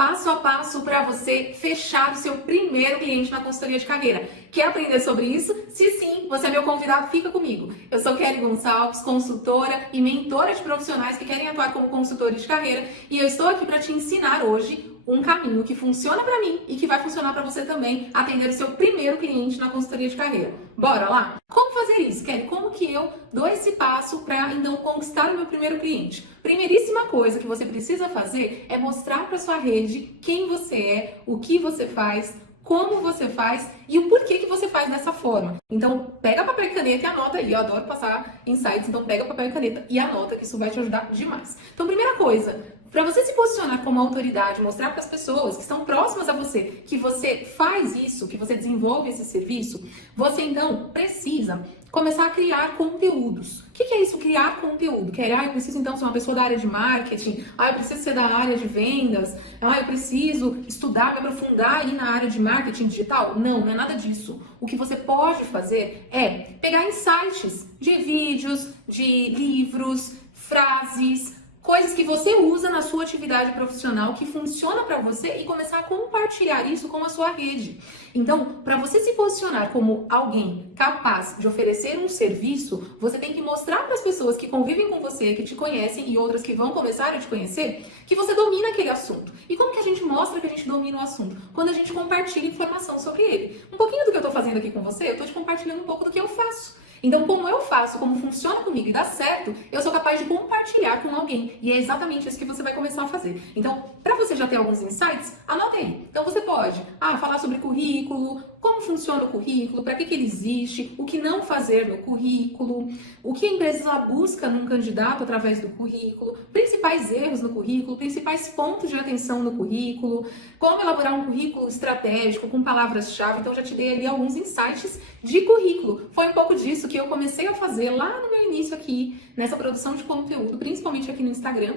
passo a passo para você fechar o seu primeiro cliente na consultoria de carreira. Quer aprender sobre isso? Se sim, você é meu convidado, fica comigo. Eu sou Kelly Gonçalves, consultora e mentora de profissionais que querem atuar como consultores de carreira, e eu estou aqui para te ensinar hoje um caminho que funciona para mim e que vai funcionar para você também atender o seu primeiro cliente na consultoria de carreira. Bora lá? Como fazer isso, Kelly? Como que eu dou esse passo para então conquistar o meu primeiro cliente? Primeiríssima coisa que você precisa fazer é mostrar para sua rede quem você é, o que você faz, como você faz e o porquê que você faz dessa forma. Então, pega papel e caneta e anota aí. Eu adoro passar insights, então pega papel e caneta e anota, que isso vai te ajudar demais. Então, primeira coisa, para você se posicionar como autoridade, mostrar para as pessoas que estão próximas a você que você faz isso, que você desenvolve esse serviço, você então precisa começar a criar conteúdos. O que é isso, criar conteúdo? Eu preciso então ser uma pessoa da área de marketing, eu preciso ser da área de vendas, eu preciso estudar, me aprofundar aí na área de marketing digital? Não é nada disso. O que você pode fazer é pegar insights de vídeos, de livros, frases, coisas que você usa na sua atividade profissional, que funciona para você, e começar a compartilhar isso com a sua rede. Então, para você se posicionar como alguém capaz de oferecer um serviço, você tem que mostrar para as pessoas que convivem com você, que te conhecem e outras que vão começar a te conhecer, que você domina aquele assunto. E como que a gente mostra que a gente domina o assunto? Quando a gente compartilha informação sobre ele. Um pouquinho do que eu estou fazendo aqui com você, eu estou te compartilhando um pouco do que eu faço. Então, como eu faço, como funciona comigo e dá certo, eu sou capaz de compartilhar com alguém. E é exatamente isso que você vai começar a fazer. Então, para você já ter alguns insights, anote aí. Então, você pode falar sobre currículo, como funciona o currículo, para que ele existe, o que não fazer no currículo, o que a empresa busca num candidato através do currículo, principais erros no currículo, principais pontos de atenção no currículo, como elaborar um currículo estratégico com palavras-chave. Então, já te dei ali alguns insights de currículo. Foi um pouco disso que eu comecei a fazer lá no meu início aqui, nessa produção de conteúdo, principalmente aqui no Instagram.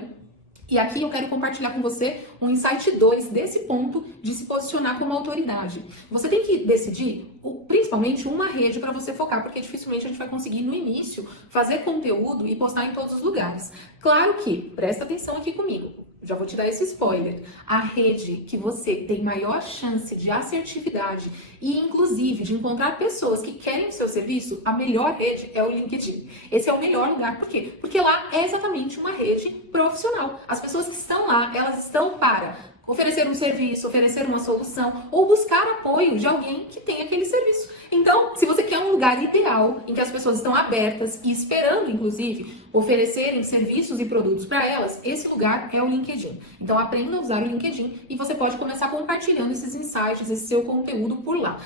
E aqui eu quero compartilhar com você um insight 2 desse ponto de se posicionar como autoridade. Você tem que decidir, principalmente, uma rede para você focar, porque dificilmente a gente vai conseguir, no início, fazer conteúdo e postar em todos os lugares. Claro que, presta atenção aqui comigo, já vou te dar esse spoiler, a rede que você tem maior chance de assertividade e, inclusive, de encontrar pessoas que querem o seu serviço, a melhor rede é o LinkedIn. Esse é o melhor lugar. Por quê? Porque lá é exatamente uma rede profissional. As pessoas que estão lá, elas estão para oferecer um serviço, oferecer uma solução ou buscar apoio de alguém que tem aquele serviço. Então, se você quer um lugar ideal em que as pessoas estão abertas e esperando, inclusive, oferecerem serviços e produtos para elas, esse lugar é o LinkedIn. Então, aprenda a usar o LinkedIn e você pode começar compartilhando esses insights, esse seu conteúdo por lá.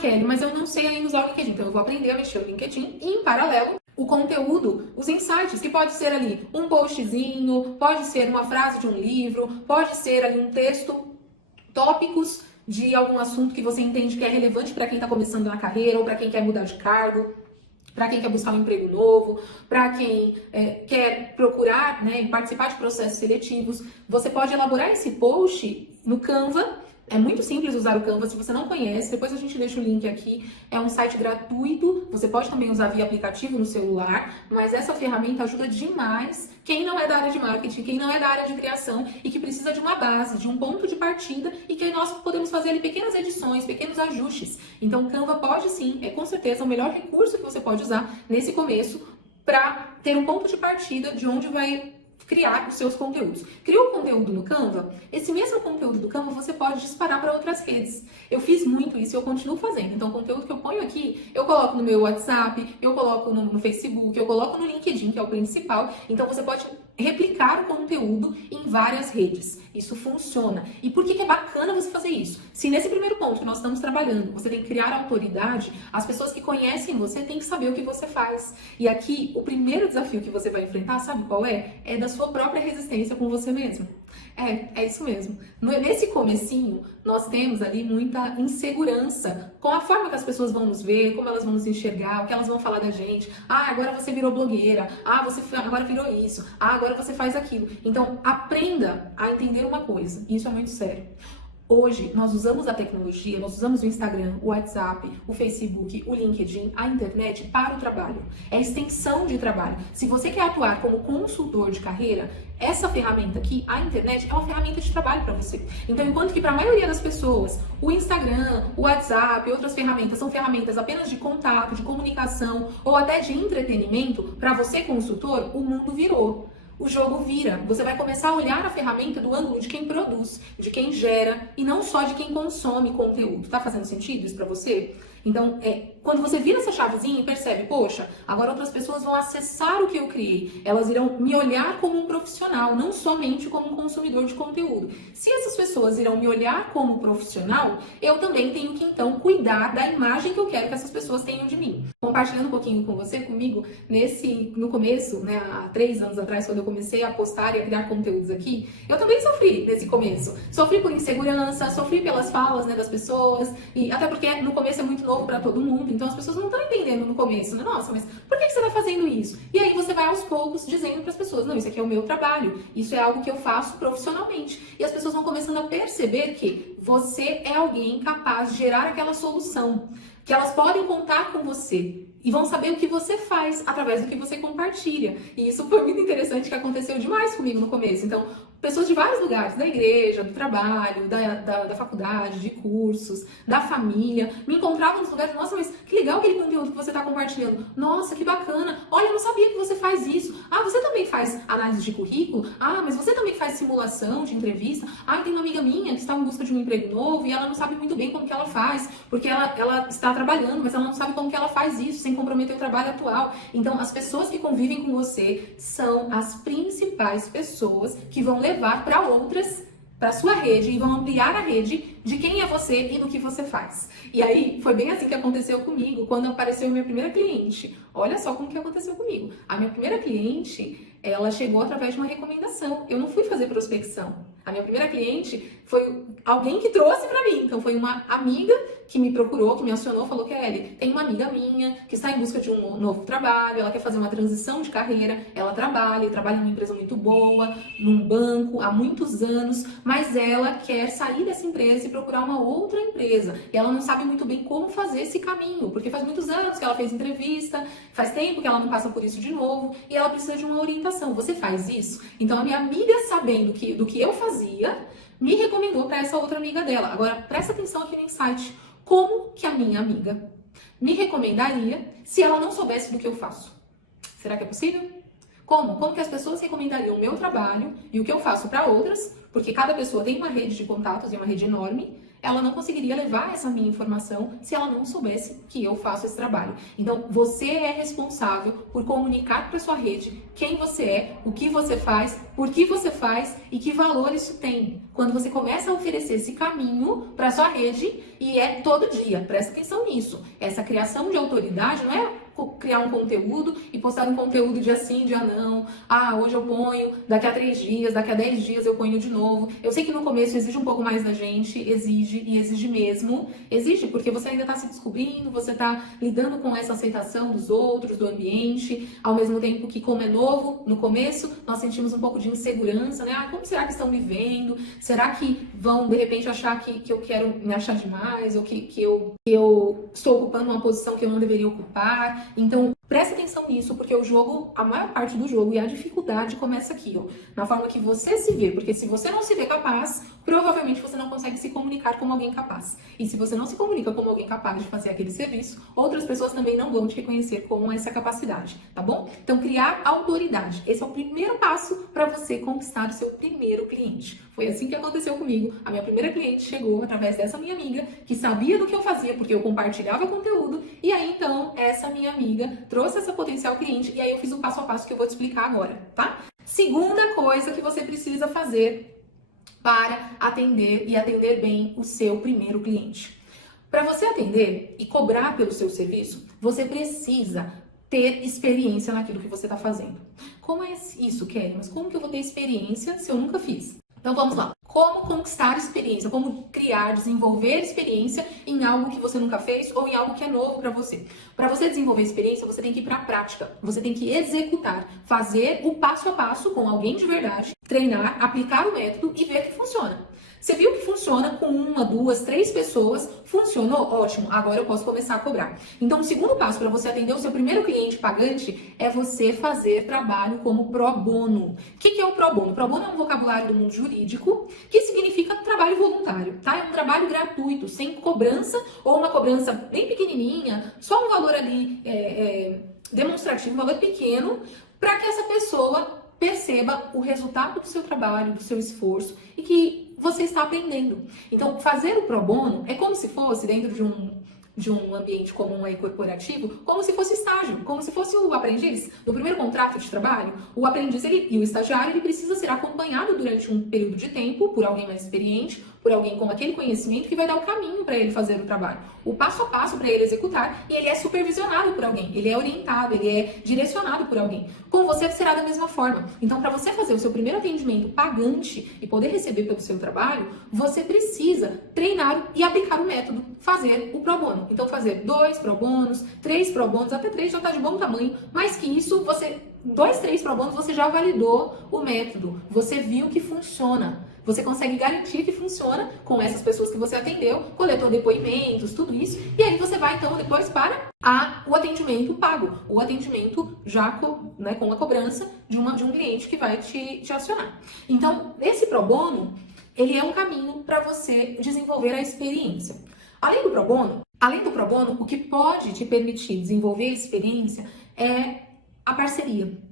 Kelly, mas eu não sei ainda usar o LinkedIn, então eu vou aprender a mexer no LinkedIn e, em paralelo, o conteúdo, os insights, que pode ser ali um postzinho, pode ser uma frase de um livro, pode ser ali um texto, tópicos de algum assunto que você entende que é relevante para quem está começando na carreira ou para quem quer mudar de cargo, para quem quer buscar um emprego novo, para quem quer procurar e participar de processos seletivos. Você pode elaborar esse post no Canva. É muito simples usar o Canva. Se você não conhece, depois a gente deixa o link aqui. É um site gratuito, você pode também usar via aplicativo no celular, mas essa ferramenta ajuda demais quem não é da área de marketing, quem não é da área de criação e que precisa de uma base, de um ponto de partida e que nós podemos fazer ali pequenas edições, pequenos ajustes. Então, o Canva pode sim, é com certeza o melhor recurso que você pode usar nesse começo para ter um ponto de partida de onde vai criar os seus conteúdos. Criou o conteúdo no Canva? Esse mesmo conteúdo do Canva você pode disparar para outras redes. Eu fiz muito isso e eu continuo fazendo. Então, o conteúdo que eu ponho aqui, eu coloco no meu WhatsApp, eu coloco no Facebook, eu coloco no LinkedIn, que é o principal. Então, você pode replicar o conteúdo em várias redes. Isso funciona. E por que é bacana você fazer isso? Se nesse primeiro ponto que nós estamos trabalhando, você tem que criar autoridade, as pessoas que conhecem você têm que saber o que você faz. E aqui, o primeiro desafio que você vai enfrentar, sabe qual é? É da sua própria resistência com você mesmo. É isso mesmo. Nesse comecinho, nós temos ali muita insegurança com a forma que as pessoas vão nos ver, como elas vão nos enxergar, o que elas vão falar da gente. Agora você virou blogueira. Você agora virou isso. Agora você faz aquilo. Então, aprenda a entender uma coisa. Isso é muito sério. Hoje, nós usamos a tecnologia, nós usamos o Instagram, o WhatsApp, o Facebook, o LinkedIn, a internet para o trabalho. É extensão de trabalho. Se você quer atuar como consultor de carreira, essa ferramenta aqui, a internet, é uma ferramenta de trabalho para você. Então, enquanto que para a maioria das pessoas, o Instagram, o WhatsApp e outras ferramentas são ferramentas apenas de contato, de comunicação ou até de entretenimento, para você, consultor, o mundo virou. O jogo vira. Você vai começar a olhar a ferramenta do ângulo de quem produz, de quem gera e não só de quem consome conteúdo. Tá fazendo sentido isso para você? Então, quando você vira essa chavezinha e percebe, poxa, agora outras pessoas vão acessar o que eu criei. Elas irão me olhar como um profissional, não somente como um consumidor de conteúdo. Se essas pessoas irão me olhar como profissional, eu também tenho que, então, cuidar da imagem que eu quero que essas pessoas tenham de mim. Compartilhando um pouquinho com você, comigo, no começo, né, há 3 anos atrás, quando eu comecei a postar e a criar conteúdos aqui, eu também sofri nesse começo. Sofri por insegurança, sofri pelas falas, né, das pessoas, e até porque no começo é muito novo para todo mundo, então as pessoas não estão entendendo no começo, né? Nossa, mas por que você está fazendo isso? E aí você vai aos poucos dizendo para as pessoas, não, isso aqui é o meu trabalho, isso é algo que eu faço profissionalmente. E as pessoas vão começando a perceber que você é alguém capaz de gerar aquela solução, que elas podem contar com você. E vão saber o que você faz através do que você compartilha. E isso foi muito interessante, que aconteceu demais comigo no começo. Então, pessoas de vários lugares, da igreja, do trabalho, da faculdade, de cursos, da família, me encontravam nos lugares, nossa, mas que legal aquele conteúdo que você está compartilhando. Nossa, que bacana. Olha, eu não sabia que você faz isso. Ah, você também faz análise de currículo? Ah, mas você também faz simulação de entrevista? Ah, tem uma amiga minha que está em busca de um emprego novo e ela não sabe muito bem como que ela faz, porque ela está trabalhando, mas ela não sabe como que ela faz isso, sem comprometer o trabalho atual. Então, as pessoas que convivem com você são as principais pessoas que vão levar para outras, para sua rede, e vão ampliar a rede de quem é você e do que você faz. E aí, foi bem assim que aconteceu comigo, quando apareceu a minha primeira cliente. Olha só como que aconteceu comigo. A minha primeira cliente, ela chegou através de uma recomendação. Eu não fui fazer prospecção. A minha primeira cliente foi alguém que trouxe para mim. Então, foi uma amiga que me procurou, que me acionou, falou: Kelly, tem uma amiga minha que está em busca de um novo trabalho, ela quer fazer uma transição de carreira, ela trabalha numa empresa muito boa, num banco, há muitos anos, mas ela quer sair dessa empresa e procurar uma outra empresa. E ela não sabe muito bem como fazer esse caminho, porque faz muitos anos que ela fez entrevista, faz tempo que ela não passa por isso de novo, e ela precisa de uma orientação. Você faz isso? Então, a minha amiga, sabendo do que eu fazia, me recomendou para essa outra amiga dela. Agora, presta atenção aqui no insight. Como que a minha amiga me recomendaria se ela não soubesse do que eu faço? Será que é possível? Como? Como que as pessoas recomendariam o meu trabalho e o que eu faço para outras? Porque cada pessoa tem uma rede de contatos e uma rede enorme. Ela não conseguiria levar essa minha informação se ela não soubesse que eu faço esse trabalho. Então, você é responsável por comunicar para sua rede quem você é, o que você faz, por que você faz e que valor isso tem. Quando você começa a oferecer esse caminho para sua rede, e é todo dia, presta atenção nisso. Essa criação de autoridade não é criar um conteúdo e postar um conteúdo dia sim, dia não. Ah, hoje eu ponho, daqui a 3 dias, daqui a 10 dias eu ponho de novo. Eu sei que no começo exige um pouco mais da gente, exige e exige mesmo. Exige porque você ainda está se descobrindo, você está lidando com essa aceitação dos outros, do ambiente, ao mesmo tempo que, como é novo, no começo, nós sentimos um pouco de insegurança, né? Ah, como será que estão me vendo? Será que vão, de repente, achar que eu quero me achar demais? Ou que eu estou ocupando uma posição que eu não deveria ocupar? Então, presta atenção nisso, porque o jogo, a maior parte do jogo e a dificuldade começa aqui, ó, na forma que você se vê, porque se você não se vê capaz, provavelmente você não consegue se comunicar como alguém capaz. E se você não se comunica como alguém capaz de fazer aquele serviço, outras pessoas também não vão te reconhecer com essa capacidade, tá bom? Então, criar autoridade. Esse é o primeiro passo para você conquistar o seu primeiro cliente. Foi assim que aconteceu comigo. A minha primeira cliente chegou através dessa minha amiga, que sabia do que eu fazia, porque eu compartilhava conteúdo, e aí, então, essa minha amiga trouxe essa potencial cliente, e aí eu fiz o passo a passo que eu vou te explicar agora, tá? Segunda coisa que você precisa fazer para atender e atender bem o seu primeiro cliente. Para você atender e cobrar pelo seu serviço, você precisa ter experiência naquilo que você está fazendo. Como é isso, Kelly? Mas como que eu vou ter experiência se eu nunca fiz? Então vamos lá. Como conquistar experiência, como criar, desenvolver experiência em algo que você nunca fez ou em algo que é novo para você. Para você desenvolver experiência, você tem que ir para a prática, você tem que executar, fazer o passo a passo com alguém de verdade, treinar, aplicar o método e ver que funciona. Você viu que funciona? funciona com uma, duas, três pessoas, funcionou? Ótimo, agora eu posso começar a cobrar. Então, o segundo passo para você atender o seu primeiro cliente pagante é você fazer trabalho como pro bono. O que é o pro bono? Pro bono é um vocabulário do mundo jurídico que significa trabalho voluntário, tá? É um trabalho gratuito, sem cobrança ou uma cobrança bem pequenininha, só um valor ali demonstrativo, um valor pequeno, para que essa pessoa perceba o resultado do seu trabalho, do seu esforço e que você está aprendendo. Então, fazer o pro bono é como se fosse, dentro de um ambiente comum e corporativo, como se fosse estágio, como se fosse o aprendiz. No primeiro contrato de trabalho, o aprendiz e o estagiário ele precisa ser acompanhado durante um período de tempo por alguém mais experiente, por alguém com aquele conhecimento que vai dar o caminho para ele fazer o trabalho, o passo a passo para ele executar, e ele é supervisionado por alguém, ele é orientado, ele é direcionado por alguém. Com você será da mesma forma. Então, para você fazer o seu primeiro atendimento pagante e poder receber pelo seu trabalho, você precisa treinar e aplicar o método, fazer o pro bono. Então, fazer 2 pro bônus, 3 pro bônus, até 3 já está de bom tamanho, mais que isso, 2, 3 pro bônus, você já validou o método, você viu que funciona. Você consegue garantir que funciona com essas pessoas que você atendeu, coletou depoimentos, tudo isso, e aí você vai então depois para o atendimento pago, o atendimento já com a cobrança de um cliente que vai te acionar. Então, esse pro bono, ele é um caminho para você desenvolver a experiência. Além do pro bono, o que pode te permitir desenvolver a experiência é a parceria.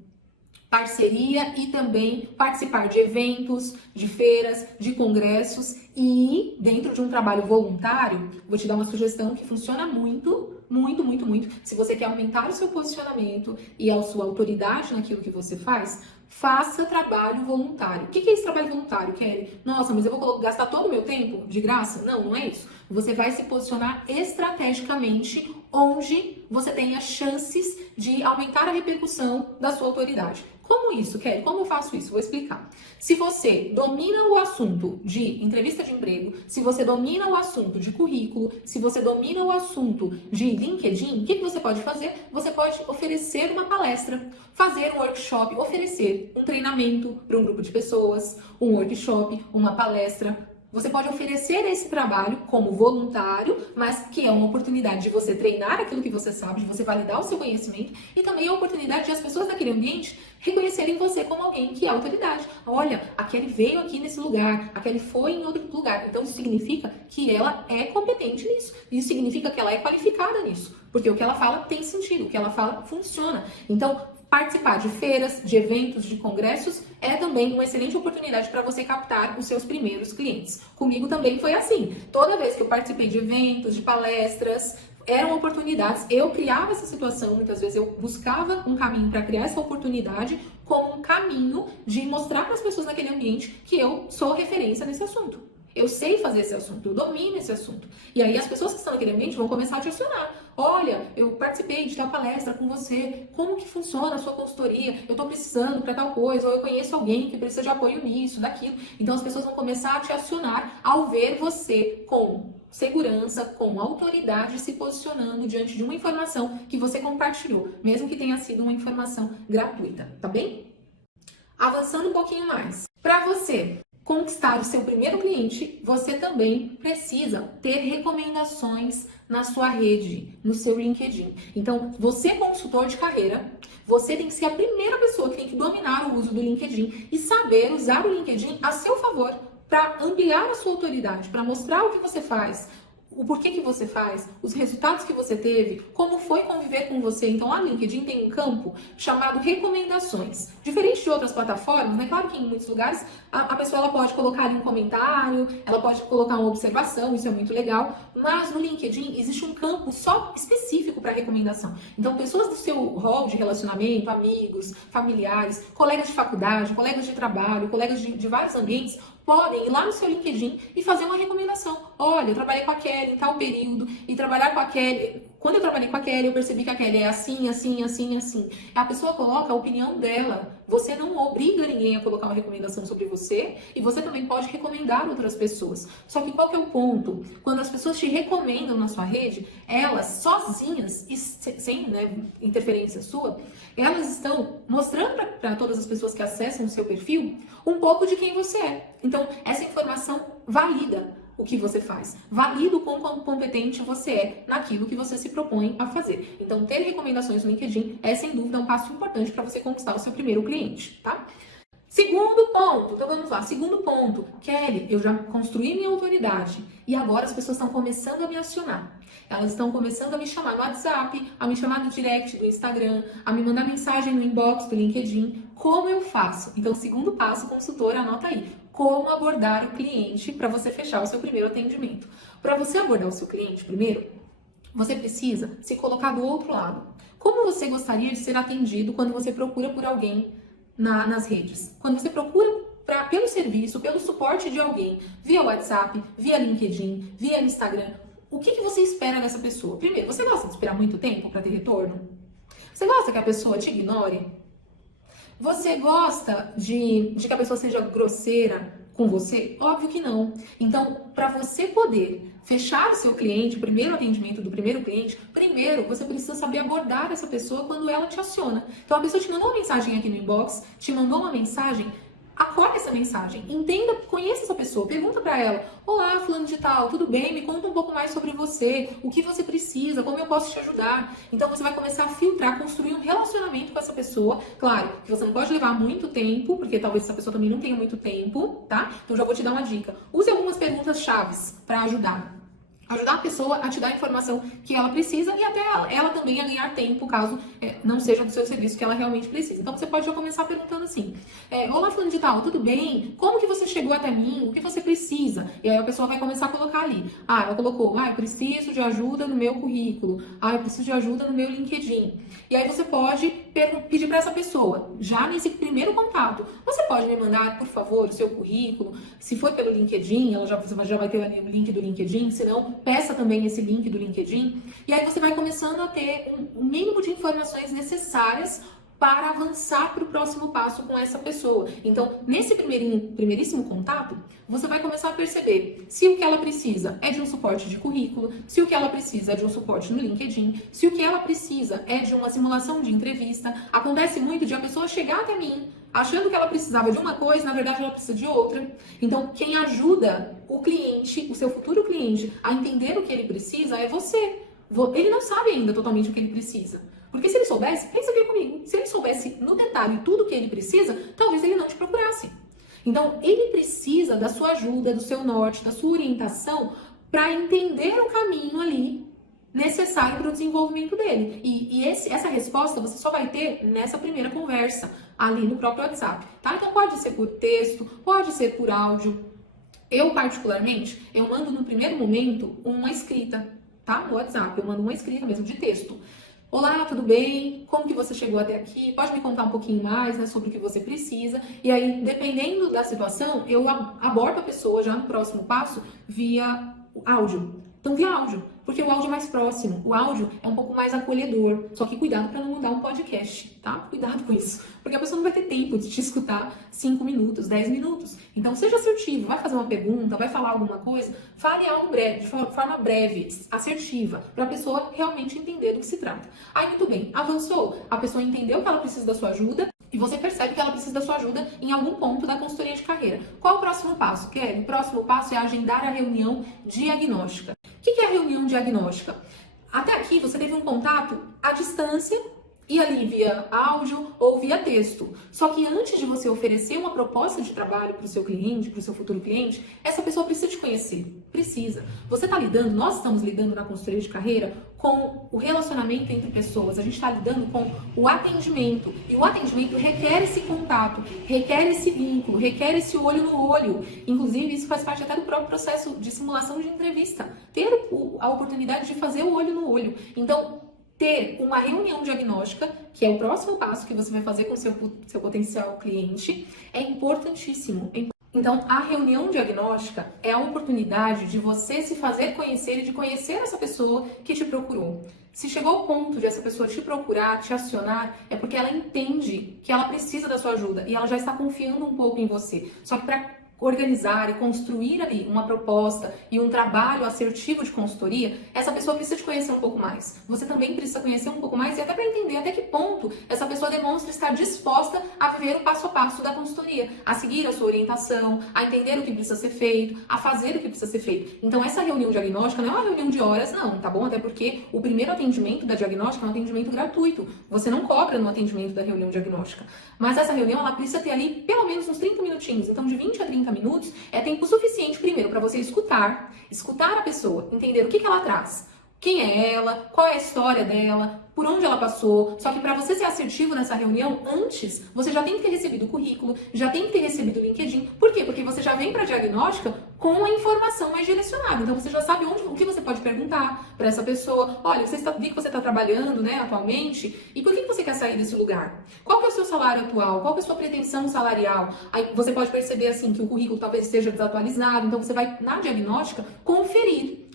Parceria e também participar de eventos, de feiras, de congressos e dentro de um trabalho voluntário, vou te dar uma sugestão que funciona muito, muito, muito, muito. Se você quer aumentar o seu posicionamento e a sua autoridade naquilo que você faz, faça trabalho voluntário. O que é esse trabalho voluntário, Kelly? Nossa, mas eu vou gastar todo o meu tempo de graça? Não, não é isso. Você vai se posicionar estrategicamente onde você tenha chances de aumentar a repercussão da sua autoridade. Como isso, Kelly? Como eu faço isso? Vou explicar. Se você domina o assunto de entrevista de emprego, se você domina o assunto de currículo, se você domina o assunto de LinkedIn, o que você pode fazer? Você pode oferecer uma palestra, fazer um workshop, oferecer um treinamento para um grupo de pessoas, um workshop, uma palestra. Você pode oferecer esse trabalho como voluntário, mas que é uma oportunidade de você treinar aquilo que você sabe, de você validar o seu conhecimento e também a oportunidade de as pessoas daquele ambiente reconhecerem você como alguém que é autoridade. Olha, a Kelly veio aqui nesse lugar, a Kelly foi em outro lugar. Então isso significa que ela é competente nisso. Isso significa que ela é qualificada nisso. Porque o que ela fala tem sentido, o que ela fala funciona. Então, participar de feiras, de eventos, de congressos é também uma excelente oportunidade para você captar os seus primeiros clientes. Comigo também foi assim. Toda vez que eu participei de eventos, de palestras, eram oportunidades. Eu criava essa situação, muitas vezes eu buscava um caminho para criar essa oportunidade como um caminho de mostrar para as pessoas naquele ambiente que eu sou referência nesse assunto. Eu sei fazer esse assunto, eu domino esse assunto. E aí as pessoas que estão naquele ambiente vão começar a te acionar. Olha, eu participei de tal palestra com você, como que funciona a sua consultoria? Eu estou precisando para tal coisa, ou eu conheço alguém que precisa de apoio nisso, daquilo. Então as pessoas vão começar a te acionar ao ver você com segurança, com autoridade, se posicionando diante de uma informação que você compartilhou, mesmo que tenha sido uma informação gratuita, tá bem? Avançando um pouquinho mais. Para você conquistar o seu primeiro cliente, você também precisa ter recomendações na sua rede, no seu LinkedIn. Então, você consultor de carreira, você tem que ser a primeira pessoa que tem que dominar o uso do LinkedIn e saber usar o LinkedIn a seu favor para ampliar a sua autoridade, para mostrar o que você faz, o porquê que você faz, os resultados que você teve, como foi conviver com você. Então, lá no LinkedIn tem um campo chamado recomendações. Diferente de outras plataformas, né? Claro que em muitos lugares a pessoa ela pode colocar ali um comentário, ela pode colocar uma observação, isso é muito legal, mas no LinkedIn existe um campo só específico para recomendação. Então, pessoas do seu rol de relacionamento, amigos, familiares, colegas de faculdade, colegas de trabalho, colegas de vários ambientes, podem ir lá no seu LinkedIn e fazer uma recomendação. Olha, eu trabalhei com a Kelly em tal período e trabalhar com a Kelly Quando eu trabalhei com a Kelly, eu percebi que a Kelly é assim, assim, assim, assim. A pessoa coloca a opinião dela. Você não obriga ninguém a colocar uma recomendação sobre você e você também pode recomendar outras pessoas. Só que qual que é o ponto? Quando as pessoas te recomendam na sua rede, elas sozinhas, e sem, né, interferência sua, elas estão mostrando para todas as pessoas que acessam o seu perfil um pouco de quem você é. Então, essa informação valida o que você faz, valida o quão competente você é naquilo que você se propõe a fazer. Então, ter recomendações no LinkedIn é, sem dúvida, um passo importante para você conquistar o seu primeiro cliente, tá? Segundo ponto, então vamos lá, segundo ponto, Kelly, eu já construí minha autoridade e agora as pessoas estão começando a me acionar. Elas estão começando a me chamar no WhatsApp, a me chamar no direct do Instagram, a me mandar mensagem no inbox do LinkedIn. Como eu faço? Então, segundo passo, consultora, anota aí. Como abordar o cliente para você fechar o seu primeiro atendimento. Para você abordar o seu cliente primeiro, você precisa se colocar do outro lado. Como você gostaria de ser atendido quando você procura por alguém nas redes? Quando você procura pelo serviço, pelo suporte de alguém, via WhatsApp, via LinkedIn, via Instagram, o que você espera dessa pessoa? Primeiro, você gosta de esperar muito tempo para ter retorno? Você gosta que a pessoa te ignore? Você gosta de que a pessoa seja grosseira com você? Óbvio que não. Então, para você poder fechar o seu cliente, o primeiro atendimento do primeiro cliente, primeiro você precisa saber abordar essa pessoa quando ela te aciona. Então, a pessoa te mandou uma mensagem aqui no inbox, te mandou uma mensagem, acolhe essa mensagem, entenda, conheça essa pessoa, pergunta para ela: olá, fulano de tal, tudo bem? Me conta um pouco mais sobre você, o que você precisa, como eu posso te ajudar. Então você vai começar a filtrar, construir um relacionamento com essa pessoa. Claro que você não pode levar muito tempo, porque talvez essa pessoa também não tenha muito tempo, tá? Então já vou te dar uma dica. Use algumas perguntas chaves para ajudar a pessoa a te dar a informação que ela precisa e até ela também a ganhar tempo, caso não seja do seu serviço que ela realmente precisa. Então, você pode já começar perguntando assim: olá, fulano de tal, tudo bem? Como que você chegou até mim? O que você precisa? E aí a pessoa vai começar a colocar ali. Ela colocou: eu preciso de ajuda no meu currículo. Eu preciso de ajuda no meu LinkedIn. E aí você pode pedir para essa pessoa, já nesse primeiro contato: você pode me mandar, por favor, o seu currículo? Se for pelo LinkedIn, você já vai ter o link do LinkedIn, se não, peça também esse link do LinkedIn, e aí você vai começando a ter um mínimo de informações necessárias para avançar para o próximo passo com essa pessoa. Então, nesse primeiríssimo contato, você vai começar a perceber se o que ela precisa é de um suporte de currículo, se o que ela precisa é de um suporte no LinkedIn, se o que ela precisa é de uma simulação de entrevista. Acontece muito de a pessoa chegar até mim achando que ela precisava de uma coisa, na verdade ela precisa de outra. Então, quem ajuda o cliente, o seu futuro cliente, a entender o que ele precisa é você. Ele não sabe ainda totalmente o que ele precisa. Porque se ele soubesse, pensa aqui comigo, se ele soubesse no detalhe tudo o que ele precisa, talvez ele não te procurasse. Então, ele precisa da sua ajuda, do seu norte, da sua orientação para entender o caminho ali necessário para o desenvolvimento dele. E essa resposta você só vai ter nessa primeira conversa, ali no próprio WhatsApp, tá? Então pode ser por texto, pode ser por áudio. Eu, particularmente, eu mando no primeiro momento uma escrita, tá? No WhatsApp, eu mando uma escrita mesmo de texto. Olá, tudo bem? Como que você chegou até aqui? Pode me contar um pouquinho mais, né, sobre o que você precisa? E aí, dependendo da situação, eu abordo a pessoa já no próximo passo via áudio. Então, via áudio, porque o áudio é mais próximo, o áudio é um pouco mais acolhedor. Só que cuidado para não mandar um podcast, tá? Cuidado com isso, porque a pessoa não vai ter tempo de te escutar 5 minutos, 10 minutos. Então, seja assertivo, vai fazer uma pergunta, vai falar alguma coisa, fale algo breve, de forma breve, assertiva, para a pessoa realmente entender do que se trata. Aí, muito bem, avançou, a pessoa entendeu que ela precisa da sua ajuda, e você percebe que ela precisa da sua ajuda em algum ponto da consultoria de carreira. Qual o próximo passo, Kelly? O próximo passo é agendar a reunião diagnóstica. O que é a reunião diagnóstica? Até aqui você teve um contato à distância e ali via áudio ou via texto. Só que antes de você oferecer uma proposta de trabalho para o seu cliente, para o seu futuro cliente, essa pessoa precisa te conhecer. Precisa. Você está lidando, nós estamos lidando na consultoria de carreira com o relacionamento entre pessoas. A gente está lidando com o atendimento. E o atendimento requer esse contato, requer esse vínculo, requer esse olho no olho. Inclusive, isso faz parte até do próprio processo de simulação de entrevista. Ter a oportunidade de fazer o olho no olho. Então, ter uma reunião diagnóstica, que é o próximo passo que você vai fazer com o seu potencial cliente, é importantíssimo. Então, a reunião diagnóstica é a oportunidade de você se fazer conhecer e de conhecer essa pessoa que te procurou. Se chegou ao ponto de essa pessoa te procurar, te acionar, é porque ela entende que ela precisa da sua ajuda e ela já está confiando um pouco em você. Só que para organizar e construir ali uma proposta e um trabalho assertivo de consultoria, essa pessoa precisa te conhecer um pouco mais. Você também precisa conhecer um pouco mais e até para entender até que ponto essa pessoa demonstra estar disposta a viver o passo a passo da consultoria, a seguir a sua orientação, a entender o que precisa ser feito, a fazer o que precisa ser feito. Então essa reunião diagnóstica não é uma reunião de horas, não, tá bom? Até porque o primeiro atendimento da diagnóstica é um atendimento gratuito. Você não cobra no atendimento da reunião diagnóstica. Mas essa reunião, ela precisa ter ali pelo menos uns 30 minutinhos. Então, de 20 a 30 minutos é tempo suficiente, primeiro, para você escutar a pessoa, entender o que ela traz, quem é ela, qual é a história dela, por onde ela passou. Só que para você ser assertivo nessa reunião, antes, você já tem que ter recebido o currículo, já tem que ter recebido o LinkedIn. Por quê? Porque você já vem para a diagnóstica com a informação mais direcionada. Então, você já sabe o que você pode perguntar para essa pessoa. Olha, vi que você está trabalhando, né, atualmente, e por que você quer sair desse lugar? Qual que é o seu salário atual? Qual que é a sua pretensão salarial? Aí você pode perceber, assim, que o currículo talvez esteja desatualizado. Então, você vai, na diagnóstica, conferir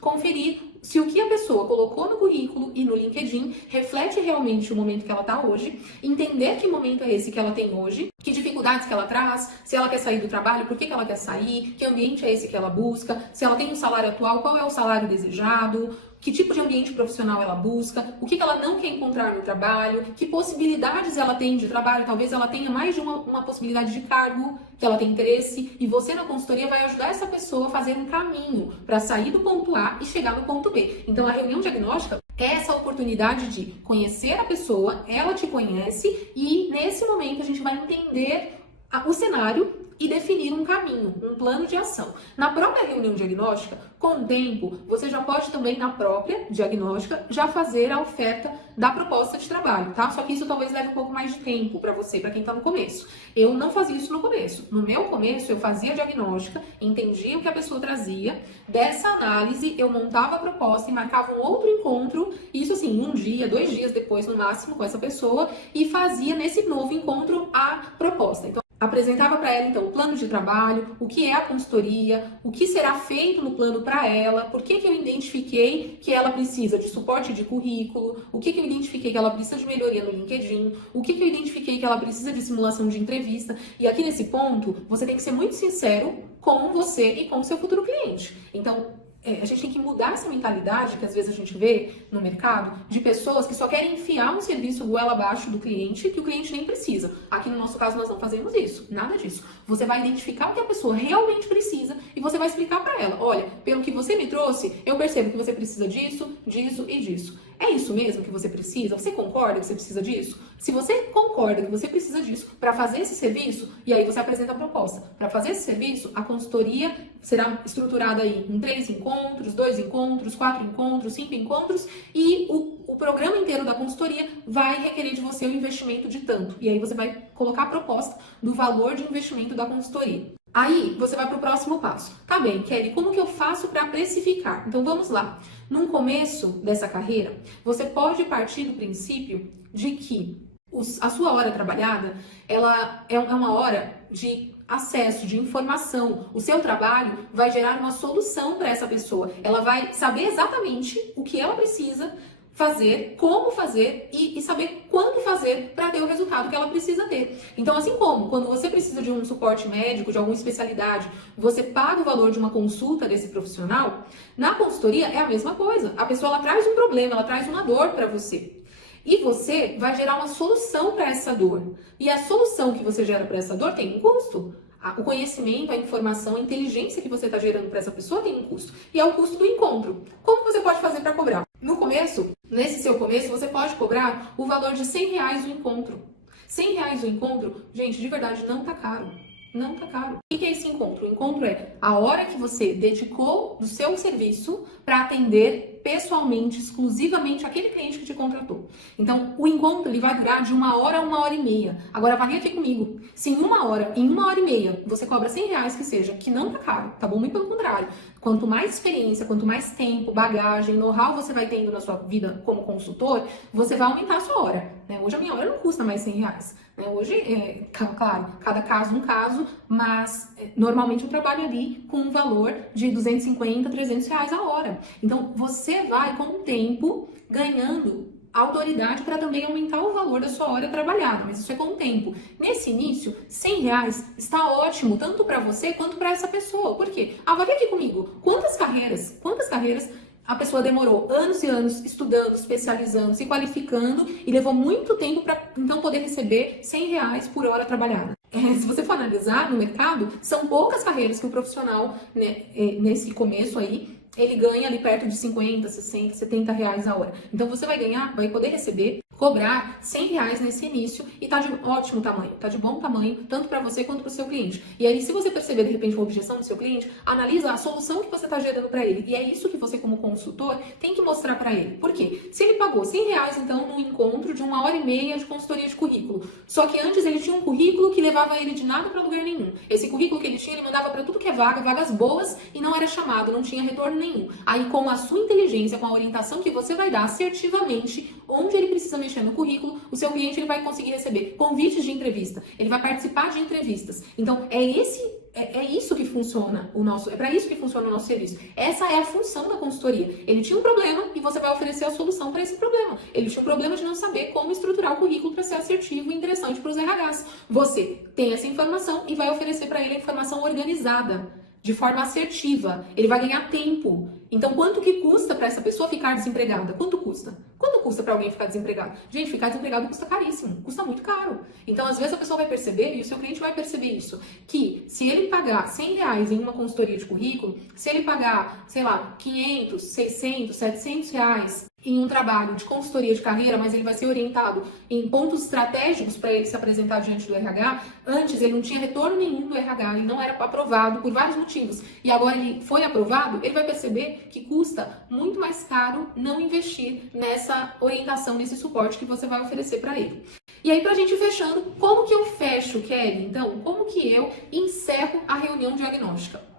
se o que a pessoa colocou no currículo e no LinkedIn reflete realmente o momento que ela está hoje, entender que momento é esse que ela tem hoje, que dificuldades que ela traz, se ela quer sair do trabalho, por que ela quer sair, que ambiente é esse que ela busca, se ela tem um salário atual, qual é o salário desejado, que tipo de ambiente profissional ela busca, o que ela não quer encontrar no trabalho, que possibilidades ela tem de trabalho, talvez ela tenha mais de uma possibilidade de cargo que ela tem interesse, e você na consultoria vai ajudar essa pessoa a fazer um caminho para sair do ponto A e chegar no ponto B. Então a reunião diagnóstica é essa oportunidade de conhecer a pessoa, ela te conhece e nesse momento a gente vai entender o cenário e definir um caminho, um plano de ação. Na própria reunião diagnóstica, com o tempo, você já pode também, na própria diagnóstica, já fazer a oferta da proposta de trabalho, tá? Só que isso talvez leve um pouco mais de tempo para você, para quem tá no começo. Eu não fazia isso no começo. No meu começo, eu fazia a diagnóstica, entendia o que a pessoa trazia, dessa análise, eu montava a proposta e marcava um outro encontro, isso assim, 1 dia, 2 dias depois, no máximo, com essa pessoa, e fazia nesse novo encontro a proposta. Então, apresentava para ela, então, o plano de trabalho, o que é a consultoria, o que será feito no plano para ela, por que eu identifiquei que ela precisa de suporte de currículo, o que eu identifiquei que ela precisa de melhoria no LinkedIn, o que eu identifiquei que ela precisa de simulação de entrevista. E aqui nesse ponto, você tem que ser muito sincero com você e com o seu futuro cliente. Então, a gente tem que mudar essa mentalidade que às vezes a gente vê no mercado de pessoas que só querem enfiar um serviço goela abaixo do cliente que o cliente nem precisa. Aqui no nosso caso nós não fazemos isso, nada disso. Você vai identificar o que a pessoa realmente precisa e você vai explicar para ela, olha, pelo que você me trouxe, eu percebo que você precisa disso, disso e disso. É isso mesmo que você precisa? Você concorda que você precisa disso? Se você concorda que você precisa disso para fazer esse serviço, e aí você apresenta a proposta. Para fazer esse serviço, a consultoria será estruturada aí em 3 encontros, 2 encontros, 4 encontros, 5 encontros, e o programa inteiro da consultoria vai requerer de você um investimento de tanto. E aí você vai colocar a proposta do valor de investimento da consultoria. Aí, você vai para o próximo passo. Tá bem, Kelly, como que eu faço para precificar? Então, vamos lá. No começo dessa carreira, você pode partir do princípio de que a sua hora trabalhada, ela é uma hora de acesso, de informação. O seu trabalho vai gerar uma solução para essa pessoa. Ela vai saber exatamente o que ela precisa fazer, como fazer e saber quando fazer para ter o resultado que ela precisa ter. Então, assim como quando você precisa de um suporte médico, de alguma especialidade, você paga o valor de uma consulta desse profissional, na consultoria é a mesma coisa. A pessoa ela traz um problema, ela traz uma dor para você. E você vai gerar uma solução para essa dor. E a solução que você gera para essa dor tem um custo. O conhecimento, a informação, a inteligência que você está gerando para essa pessoa tem um custo. E é o custo do encontro. Como você pode fazer para cobrar? No começo, nesse seu começo, você pode cobrar o valor de R$100 o encontro. R$100 o encontro, gente, de verdade, não tá caro. Não tá caro. O que é esse encontro? O encontro é a hora que você dedicou do seu serviço para atender pessoalmente, exclusivamente aquele cliente que te contratou. Então, o encontro ele vai durar de 1 hora a 1h30. Agora, avalie aqui comigo. Se em 1 hora, em 1h30, você cobra R$100 que seja, que não tá caro, tá bom? Muito pelo contrário. Quanto mais experiência, quanto mais tempo, bagagem, know-how você vai tendo na sua vida como consultor, você vai aumentar a sua hora, né? Hoje a minha hora não custa mais R$100, né? Hoje, claro, cada caso um caso, mas normalmente eu trabalho ali com um valor de R$250, R$300 a hora. Então, você vai, com o tempo, ganhando autoridade para também aumentar o valor da sua hora trabalhada, mas isso é com o tempo. Nesse início, R$100 está ótimo, tanto para você quanto para essa pessoa. Por quê? Avalie aqui comigo, quantas carreiras a pessoa demorou anos e anos estudando, especializando, se qualificando e levou muito tempo para então poder receber R$100 por hora trabalhada. Se você for analisar no mercado, são poucas carreiras que o profissional, né, nesse começo aí, ele ganha ali perto de 50, 60, 70 reais a hora. Então você vai poder receber, cobrar R$100 nesse início e tá de ótimo tamanho, tá de bom tamanho, tanto para você quanto para o seu cliente. E aí, se você perceber de repente uma objeção do seu cliente, analisa a solução que você está gerando para ele. E é isso que você, como consultor, tem que mostrar para ele. Por quê? Se ele pagou R$100, então, num encontro de 1h30 de consultoria de currículo, só que antes ele tinha um currículo que levava ele de nada para lugar nenhum. Esse currículo que ele tinha, ele mandava para tudo que é vagas boas e não era chamado, não tinha retorno nenhum. Aí, com a sua inteligência, com a orientação que você vai dar assertivamente, onde ele precisa mexer no currículo, o seu cliente ele vai conseguir receber convites de entrevista, ele vai participar de entrevistas. Então, é isso que funciona é para isso que funciona o nosso serviço. Essa é a função da consultoria. Ele tinha um problema e você vai oferecer a solução para esse problema. Ele tinha um problema de não saber como estruturar o currículo para ser assertivo e interessante para os RHs. Você tem essa informação e vai oferecer para ele a informação organizada, de forma assertiva. Ele vai ganhar tempo. Então, quanto que custa para essa pessoa ficar desempregada? Quanto custa? Quanto custa para alguém ficar desempregado? Gente, ficar desempregado custa caríssimo, custa muito caro. Então, às vezes a pessoa vai perceber, e o seu cliente vai perceber isso, que se ele pagar R$100 em uma consultoria de currículo, se ele pagar, sei lá, 500, 600, R$700 em um trabalho de consultoria de carreira, mas ele vai ser orientado em pontos estratégicos para ele se apresentar diante do RH. Antes ele não tinha retorno nenhum do RH, ele não era aprovado por vários motivos. E agora ele foi aprovado, ele vai perceber que custa muito mais caro não investir nessa orientação, nesse suporte que você vai oferecer para ele. E aí, pra gente ir fechando, como que eu fecho, Kelly? Então, como que eu encerro a reunião diagnóstica?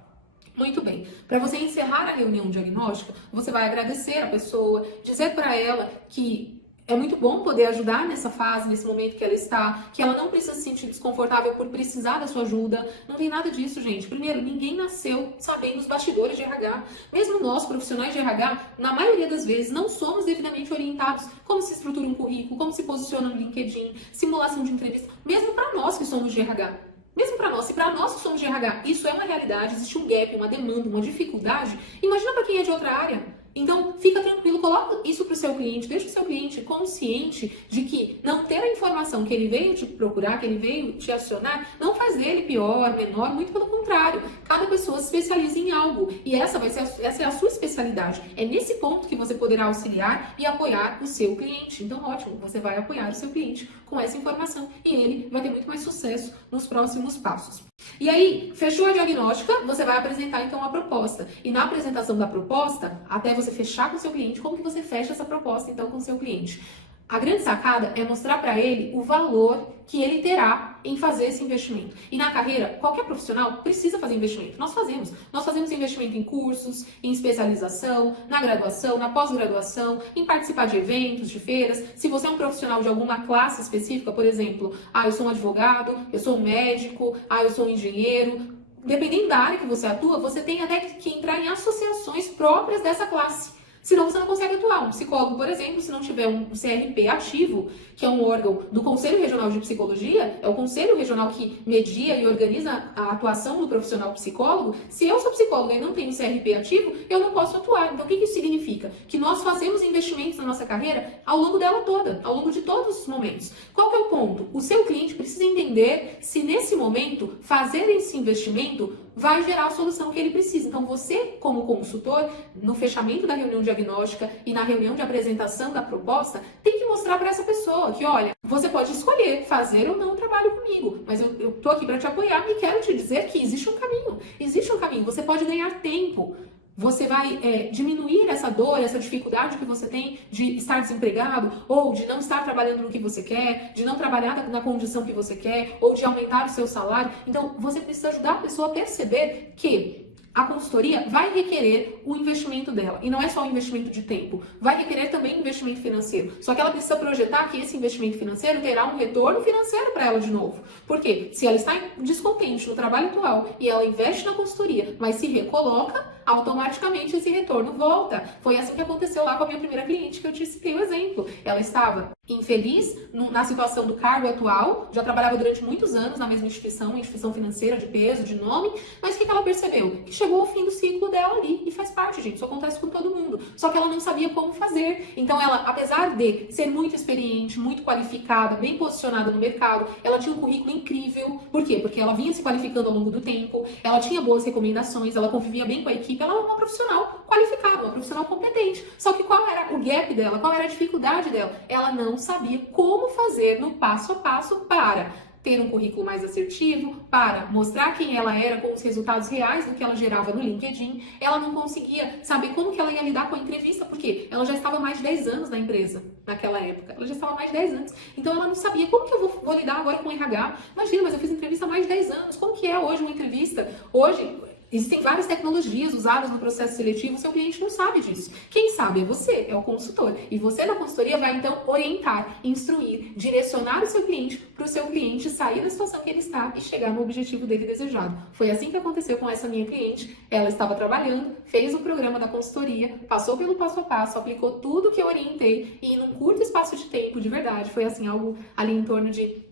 Muito bem. Para você encerrar a reunião diagnóstica, você vai agradecer a pessoa, dizer para ela que é muito bom poder ajudar nessa fase, nesse momento que ela está, que ela não precisa se sentir desconfortável por precisar da sua ajuda. Não tem nada disso, gente. Primeiro, ninguém nasceu sabendo os bastidores de RH. Mesmo nós, profissionais de RH, na maioria das vezes, não somos devidamente orientados como se estrutura um currículo, como se posiciona no LinkedIn, simulação de entrevista, mesmo para nós que somos de RH. Mesmo para nós, se para nós que somos de RH, isso é uma realidade, existe um gap, uma demanda, uma dificuldade, imagina para quem é de outra área. Então, fica tranquilo, coloca isso para o seu cliente, deixa o seu cliente consciente de que não ter a informação que ele veio te procurar, que ele veio te acionar, não faz dele pior, menor, muito pelo contrário. Cada pessoa se especializa em algo e essa é a sua especialidade. É nesse ponto que você poderá auxiliar e apoiar o seu cliente. Então, ótimo, você vai apoiar o seu cliente com essa informação e ele vai ter muito mais sucesso nos próximos passos. E aí, fechou a diagnóstica, você vai apresentar então a proposta. E na apresentação da proposta, até você fechar com o seu cliente, como que você fecha essa proposta então com o seu cliente? A grande sacada é mostrar para ele o valor que ele terá em fazer esse investimento. E na carreira, qualquer profissional precisa fazer investimento. Nós fazemos investimento em cursos, em especialização, na graduação, na pós-graduação, em participar de eventos, de feiras. Se você é um profissional de alguma classe específica, por exemplo, eu sou um advogado, eu sou um médico, eu sou um engenheiro, dependendo da área que você atua, você tem até que entrar em associações próprias dessa classe. Senão você não consegue atuar. Um psicólogo, por exemplo, se não tiver um CRP ativo, que é um órgão do Conselho Regional de Psicologia, é o Conselho Regional que media e organiza a atuação do profissional psicólogo. Se eu sou psicóloga e não tenho CRP ativo, eu não posso atuar. Então, o que isso significa? Que nós fazemos investimentos na nossa carreira ao longo dela toda, ao longo de todos os momentos. Qual que é o ponto? O seu cliente precisa entender se nesse momento fazer esse investimento vai gerar a solução que ele precisa. Então, você, como consultor, no fechamento da reunião diagnóstica e na reunião de apresentação da proposta, tem que mostrar para essa pessoa que, olha, você pode escolher fazer ou não o trabalho comigo, mas eu tô aqui para te apoiar e quero te dizer que existe um caminho. Existe um caminho. Você pode ganhar tempo. Você vai diminuir essa dor, essa dificuldade que você tem de estar desempregado, ou de não estar trabalhando no que você quer, de não trabalhar na condição que você quer, ou de aumentar o seu salário. Então, você precisa ajudar a pessoa a perceber que A consultoria vai requerer o investimento dela. E não é só o investimento de tempo. Vai requerer também investimento financeiro. Só que ela precisa projetar que esse investimento financeiro terá um retorno financeiro para ela de novo. Por quê? Se ela está descontente no trabalho atual e ela investe na consultoria, mas se recoloca, automaticamente esse retorno volta. Foi assim que aconteceu lá com a minha primeira cliente, que eu te citei o exemplo. Ela estava infeliz na situação do cargo atual, já trabalhava durante muitos anos na mesma instituição financeira de peso, de nome, mas o que ela percebeu? Que chegou ao fim do ciclo dela ali, e faz parte, gente, isso acontece com todo mundo. Só que ela não sabia como fazer. Então ela, apesar de ser muito experiente, muito qualificada, bem posicionada no mercado, ela tinha um currículo incrível. Por quê? Porque ela vinha se qualificando ao longo do tempo, ela tinha boas recomendações, ela convivia bem com a equipe, ela era uma profissional qualificada, uma profissional competente. Só que qual era o gap dela? Qual era a dificuldade dela? Ela não sabia como fazer no passo a passo para ter um currículo mais assertivo, para mostrar quem ela era com os resultados reais do que ela gerava no LinkedIn. Ela não conseguia saber como que ela ia lidar com a entrevista, porque ela já estava há mais de 10 anos na empresa, naquela época. Ela já estava há mais de 10 anos. Então ela não sabia como que eu vou lidar agora com o RH. Imagina, mas eu fiz entrevista há mais de 10 anos. Como que é hoje uma entrevista? Hoje existem várias tecnologias usadas no processo seletivo, o seu cliente não sabe disso. Quem sabe é você, é o consultor. E você na consultoria vai então orientar, instruir, direcionar o seu cliente para o seu cliente sair da situação que ele está e chegar no objetivo dele desejado. Foi assim que aconteceu com essa minha cliente. Ela estava trabalhando, fez o programa da consultoria, passou pelo passo a passo, aplicou tudo que eu orientei e num curto espaço de tempo, de verdade, foi assim algo ali em torno de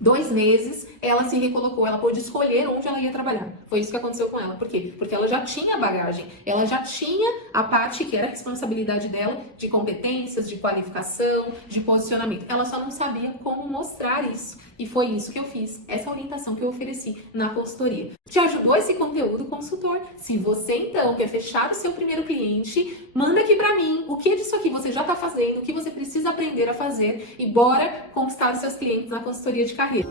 2 meses, ela se recolocou, ela pôde escolher onde ela ia trabalhar. Foi isso que aconteceu com ela. Por quê? Porque ela já tinha bagagem, ela já tinha a parte que era a responsabilidade dela de competências, de qualificação, de posicionamento. Ela só não sabia como mostrar isso. E foi isso que eu fiz, essa orientação que eu ofereci na consultoria. Te ajudou esse conteúdo, consultor? Se você então quer fechar o seu primeiro cliente, manda aqui pra mim o que disso aqui você já tá fazendo, o que você precisa aprender a fazer e bora conquistar os seus clientes na consultoria de carreira.